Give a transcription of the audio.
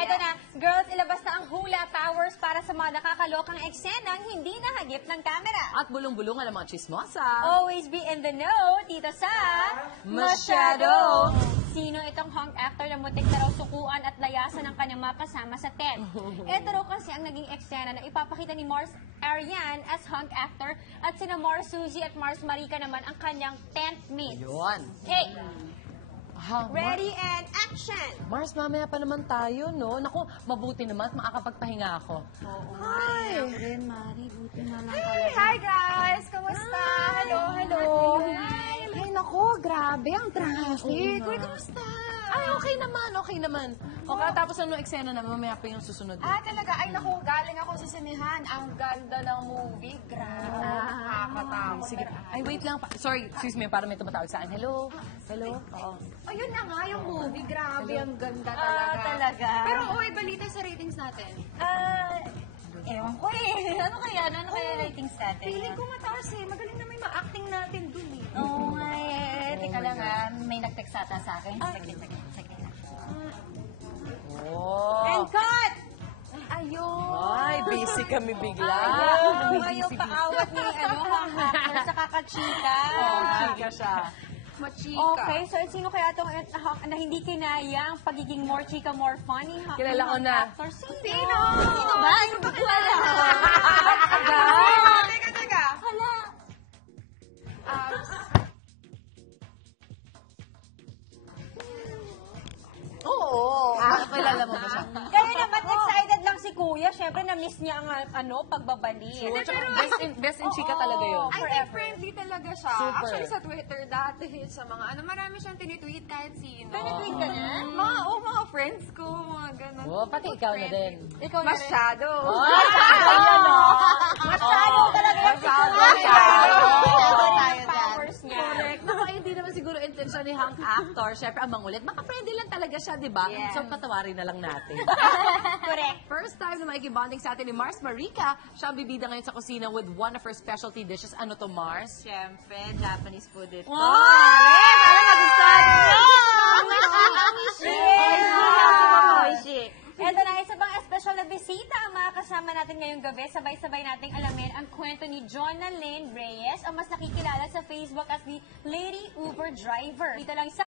Eto na, girls, ilabas na ang hula powers para sa mga nakakalokang eksenang hindi nahagip ng camera. At bulong-bulungan ang mga chismosa. Always be in the know, dito sa Masyado. Sino itong hunk actor na muntik na raw sukuan at layasan ng kanyang mga kasama sa tent? Ito raw kasi ang naging eksena na ipapakita ni Mars Arian as hunk actor at sina Mars Suzy at Mars Marica naman ang kanyang tent mates. Yun. Okay, Ready? ready and action! Mars, mamaya pa naman tayo, no? Naku, mabuti naman at makakapagpahinga ako. Hi! Hi guys! Kamusta? Hello, hello! Hi! Ay, nako, grabe ang traffic. Uy, kamusta? Ay, okay naman, okay naman. O, katapos na nung eksena naman, mamaya pa yung susunod. Talaga. Ay, naku, galing ako sa sinihan. Ang ganda ng movie. Grabe. Nakakatakot. Sige. Ay, wait lang. Sorry, excuse me, para may tumatawag sa akin. Hello? Hello? Oo. Ayun na nga yung movie. Grabe, ang ganda talaga. Talaga? Pero, uy, balita sa ratings natin. Ewan ko eh. Ano kaya? Ano kaya ratings natin? Feeling ko mataas eh. Magaling na may ma-acting natin dun eh. Oo nga eh. Teka lang may nag-text ata sa akin. Saglit. Oh. And cut! Ayun. Ay, busy kami bigla. Ayaw paawat ni hunk actor sa kakachika. Chika siya. Machika. Okay, so sino kaya itong na hindi kinaya ang pagiging more chika, more funny? Kilala ko na. Actor? Sino? Sino? Sino ba? Hindi ko kilala. Teka. Hala. Oo. Kilala mo ba siya? Kaya naman excited lang si Kuya. Siyempre, na-miss niya ang pagbabalik. Best in chika talaga yun. I think friendly talaga siya. Super. Actually, sa Twitter, dati sa mga marami siyang tinitweet kahit sino. Tinitweet ka na? Mga friends ko, mga ganun. Oh, pati ikaw na din. Ikaw na rin. Masyado. Masyado talaga. Masyado. Masyado. Powers niya. Correct. Naku, hindi naman siguro intensyon ni hunk actor. Siyempre, ang mangulit. Baka friendly lang talaga siya, di ba? Yes. So, patawarin na lang natin. Correct. First time na makikibonding sa atin ni Mars Marica. Siya ang bibida ngayon sa kusina with one of her specialty dishes. Ano to, Mars? Siyempre, Japanese food ito. Ito na, isa pang espesyal na bisita ang mga kasama natin ngayong gabi. Sabay-sabay nating alamin ang kwento ni Jonalyn Reyes, ang mas nakikilala sa Facebook as the Lady Uber Driver. Dito lang sa